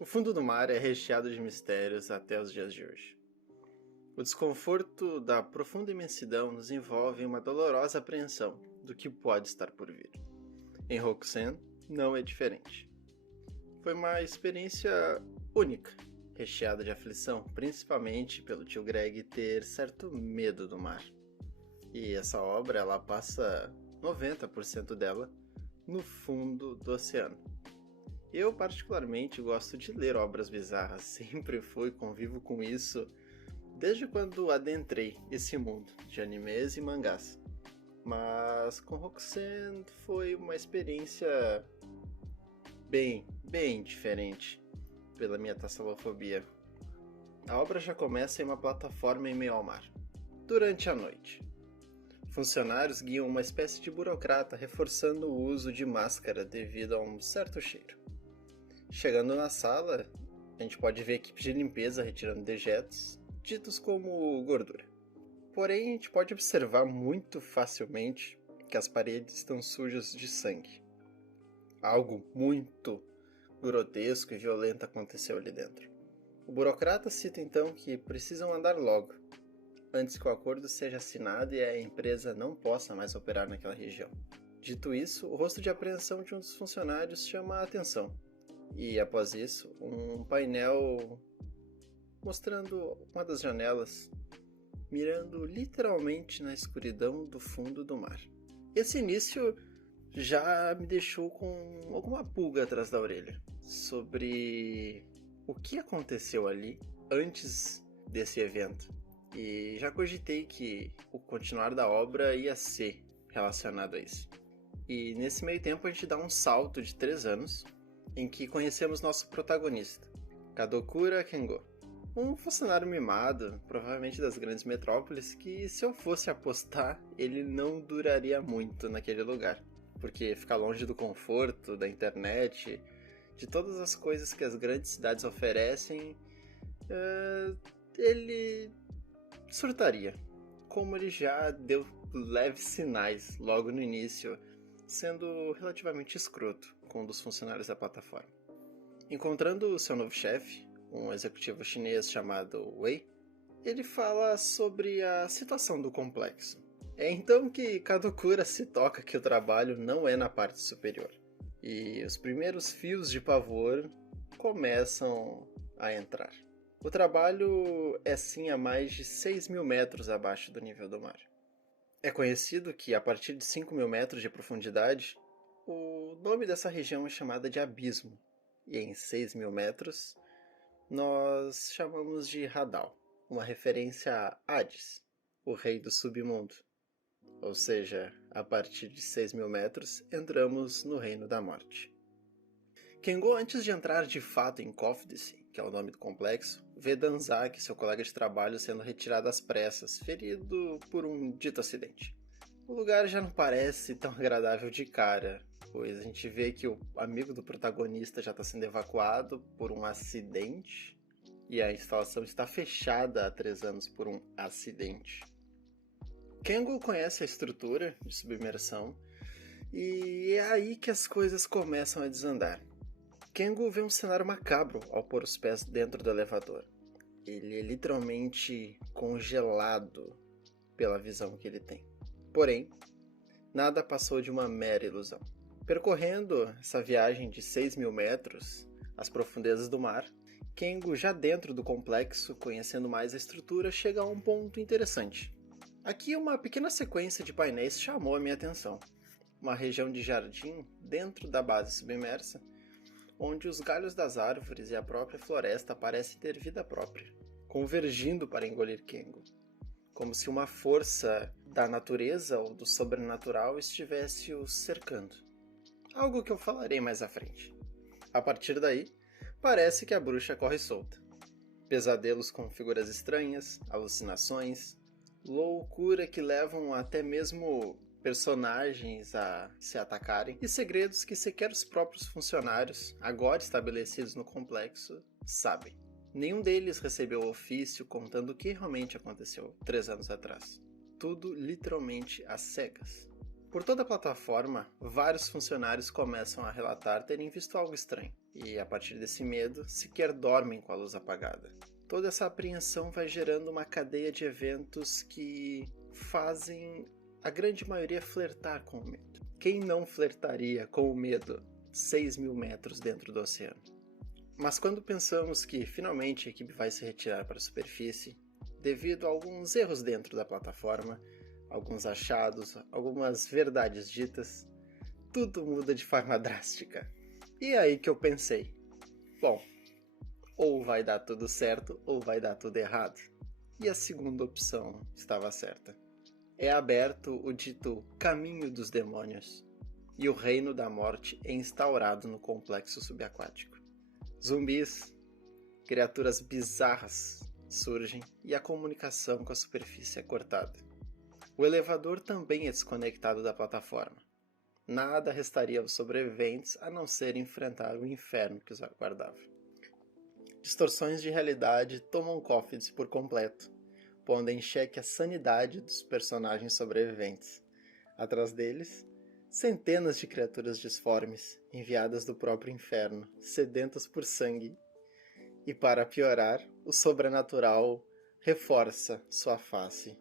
O fundo do mar é recheado de mistérios até os dias de hoje. O desconforto da profunda imensidão nos envolve em uma dolorosa apreensão do que pode estar por vir. Em Rokusen, não é diferente. Foi uma experiência única, recheada de aflição, principalmente pelo tio Greg ter certo medo do mar. E essa obra, ela passa 90% dela no fundo do oceano. Eu particularmente gosto de ler obras bizarras, sempre fui, convivo com isso desde quando adentrei esse mundo de animes e mangás. Mas com Rokusen foi uma experiência bem diferente pela minha tassalofobia. A obra já começa em uma plataforma em meio ao mar, durante a noite. Funcionários guiam uma espécie de burocrata reforçando o uso de máscara devido a um certo cheiro. Chegando na sala, a gente pode ver equipes de limpeza retirando dejetos, ditos como gordura. Porém, a gente pode observar muito facilmente que as paredes estão sujas de sangue. Algo muito grotesco e violento aconteceu ali dentro. O burocrata cita então que precisam andar logo, antes que o acordo seja assinado e a empresa não possa mais operar naquela região. Dito isso, o rosto de apreensão de um dos funcionários chama a atenção. E após isso, um painel mostrando uma das janelas, mirando literalmente na escuridão do fundo do mar. Esse início já me deixou com alguma pulga atrás da orelha sobre o que aconteceu ali antes desse evento. E já cogitei que o continuar da obra ia ser relacionado a isso. E nesse meio tempo a gente dá um salto de 3 anos, em que conhecemos nosso protagonista, Kadokura Kengo. Um funcionário mimado, provavelmente das grandes metrópoles, que se eu fosse apostar, ele não duraria muito naquele lugar. Porque ficar longe do conforto, da internet, de todas as coisas que as grandes cidades oferecem, ele surtaria. Como ele já deu leves sinais logo no início, sendo relativamente escroto com um dos funcionários da plataforma. Encontrando o seu novo chefe, um executivo chinês chamado Wei, ele fala sobre a situação do complexo. É então que Kadokura se toca que o trabalho não é na parte superior. E os primeiros fios de pavor começam a entrar. O trabalho é sim a mais de 6.000 metros abaixo do nível do mar. É conhecido que a partir de 5.000 metros de profundidade, o nome dessa região é chamada de abismo. E em 6.000 metros, nós chamamos de Hadal, uma referência a Hades, o rei do submundo. Ou seja, a partir de 6.000 metros, entramos no reino da morte. Kengo, antes de entrar de fato em Kofdisi, que é o nome do complexo, vê Danzaki, seu colega de trabalho, sendo retirado às pressas, ferido por um dito acidente. O lugar já não parece tão agradável de cara, pois a gente vê que o amigo do protagonista já está sendo evacuado por um acidente e a instalação está fechada há 3 anos por um acidente. Kengo conhece a estrutura de submersão e é aí que as coisas começam a desandar. Kengo vê um cenário macabro ao pôr os pés dentro do elevador. Ele é literalmente congelado pela visão que ele tem. Porém, nada passou de uma mera ilusão. Percorrendo essa viagem de 6.000 metros, às profundezas do mar, Kengo, já dentro do complexo, conhecendo mais a estrutura, chega a um ponto interessante. Aqui uma pequena sequência de painéis chamou a minha atenção. Uma região de jardim dentro da base submersa, onde os galhos das árvores e a própria floresta parecem ter vida própria, convergindo para engolir Kengo, como se uma força da natureza ou do sobrenatural estivesse o cercando. Algo que eu falarei mais à frente. A partir daí, parece que a bruxa corre solta. Pesadelos com figuras estranhas, alucinações, loucura que levam até mesmo personagens a se atacarem, e segredos que sequer os próprios funcionários, agora estabelecidos no complexo, sabem. Nenhum deles recebeu ofício contando o que realmente aconteceu 3 anos atrás. Tudo literalmente às cegas. Por toda a plataforma, vários funcionários começam a relatar terem visto algo estranho. e a partir desse medo, sequer dormem com a luz apagada. Toda essa apreensão vai gerando uma cadeia de eventos que fazem a grande maioria flertar com o medo. Quem não flertaria com o medo 6.000 metros dentro do oceano? Mas quando pensamos que finalmente a equipe vai se retirar para a superfície, devido a alguns erros dentro da plataforma, alguns achados, algumas verdades ditas, tudo muda de forma drástica. E é aí que eu pensei, bom, ou vai dar tudo certo ou vai dar tudo errado. E a segunda opção estava certa. É aberto o dito caminho dos demônios, e o reino da morte é instaurado no complexo subaquático. Zumbis, criaturas bizarras surgem e a comunicação com a superfície é cortada. O elevador também é desconectado da plataforma. Nada restaria aos sobreviventes a não ser enfrentar o inferno que os aguardava. Distorções de realidade tomam Coffins por completo, pondo em xeque a sanidade dos personagens sobreviventes. Atrás deles, centenas de criaturas disformes, enviadas do próprio inferno, sedentas por sangue. E para piorar, o sobrenatural reforça sua face.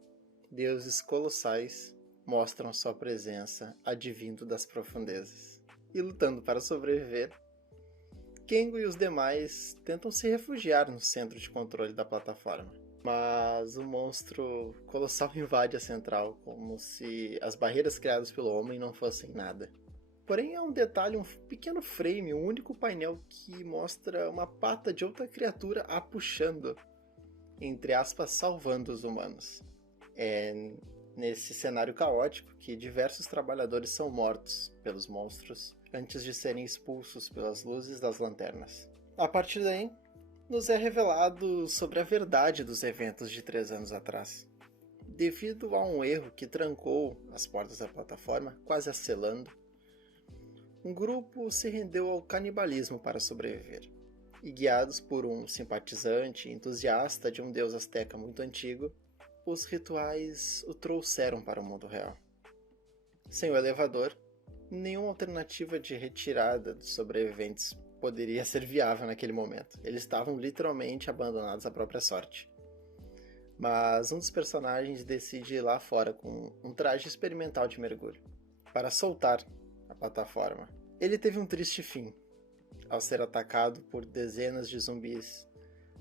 Deuses colossais mostram sua presença advindo das profundezas. E lutando para sobreviver, Kengo e os demais tentam se refugiar no centro de controle da plataforma. Mas o monstro colossal invade a central, como se as barreiras criadas pelo homem não fossem nada. Porém, há um detalhe, um pequeno frame, um único painel que mostra uma pata de outra criatura a puxando, entre aspas, salvando os humanos. É nesse cenário caótico que diversos trabalhadores são mortos pelos monstros antes de serem expulsos pelas luzes das lanternas. A partir daí, nos é revelado sobre a verdade dos eventos de 3 anos atrás. Devido a um erro que trancou as portas da plataforma, quase a selando, um grupo se rendeu ao canibalismo para sobreviver. E guiados por um simpatizante e entusiasta de um deus asteca muito antigo, os rituais o trouxeram para o mundo real. Sem o elevador, nenhuma alternativa de retirada dos sobreviventes poderia ser viável naquele momento. Eles estavam literalmente abandonados à própria sorte. Mas um dos personagens decide ir lá fora com um traje experimental de mergulho, para soltar a plataforma. Ele teve um triste fim, ao ser atacado por dezenas de zumbis,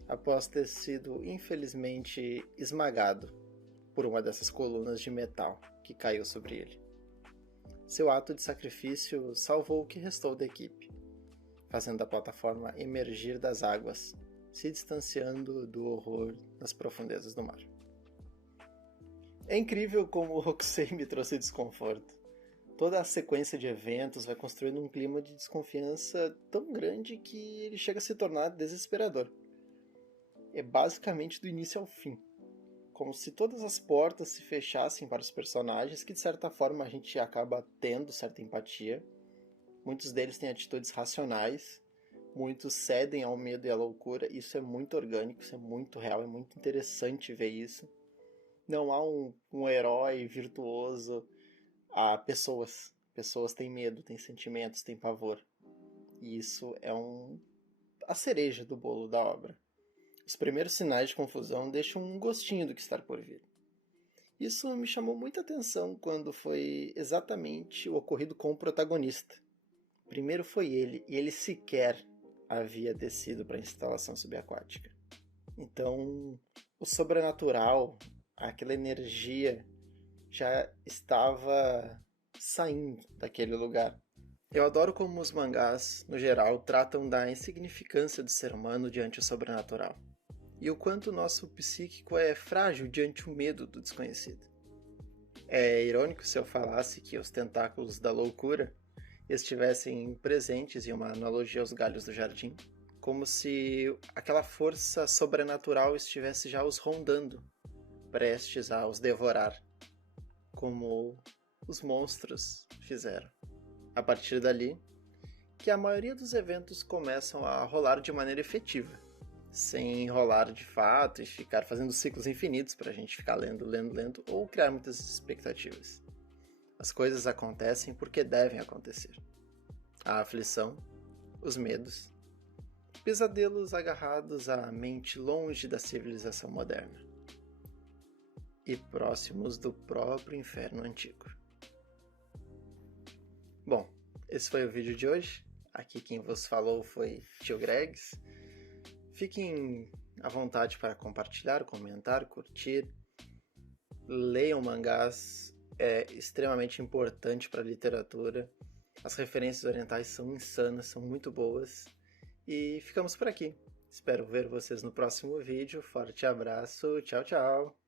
após ter sido infelizmente esmagado por uma dessas colunas de metal que caiu sobre ele. Seu ato de sacrifício salvou o que restou da equipe, fazendo a plataforma emergir das águas, se distanciando do horror das profundezas do mar. É incrível como o Rokusei me trouxe desconforto. Toda a sequência de eventos vai construindo um clima de desconfiança tão grande que ele chega a se tornar desesperador. É basicamente do início ao fim, como se todas as portas se fechassem para os personagens que de certa forma a gente acaba tendo certa empatia. Muitos deles têm atitudes racionais, muitos cedem ao medo e à loucura. Isso é muito orgânico, isso é muito real, é muito interessante ver isso. Não há um herói virtuoso. Há pessoas. Pessoas têm medo, têm sentimentos, têm pavor. E isso é a cereja do bolo da obra. Os primeiros sinais de confusão deixam um gostinho do que está por vir. Isso me chamou muita atenção quando foi exatamente o ocorrido com o protagonista. Primeiro foi ele, e ele sequer havia descido para a instalação subaquática. Então, o sobrenatural, aquela energia, já estava saindo daquele lugar. Eu adoro como os mangás, no geral, tratam da insignificância do ser humano diante do sobrenatural. E o quanto o nosso psíquico é frágil diante o medo do desconhecido. É irônico se eu falasse que os tentáculos da loucura estivessem presentes em uma analogia aos galhos do jardim, como se aquela força sobrenatural estivesse já os rondando, prestes a os devorar, como os monstros fizeram. A partir dali, que a maioria dos eventos começam a rolar de maneira efetiva, sem enrolar de fato e ficar fazendo ciclos infinitos para a gente ficar lendo ou criar muitas expectativas. As coisas acontecem porque devem acontecer. A aflição, os medos pesadelos agarrados à mente longe da civilização moderna e próximos do próprio inferno antigo. Bom, esse foi o vídeo de hoje. Aqui quem vos falou foi Tio Gregs. Fiquem à vontade para compartilhar, comentar, curtir. Leiam mangás, é extremamente importante para a literatura. As referências orientais são insanas, são muito boas. E ficamos por aqui. Espero ver vocês no próximo vídeo. Forte abraço, tchau, tchau!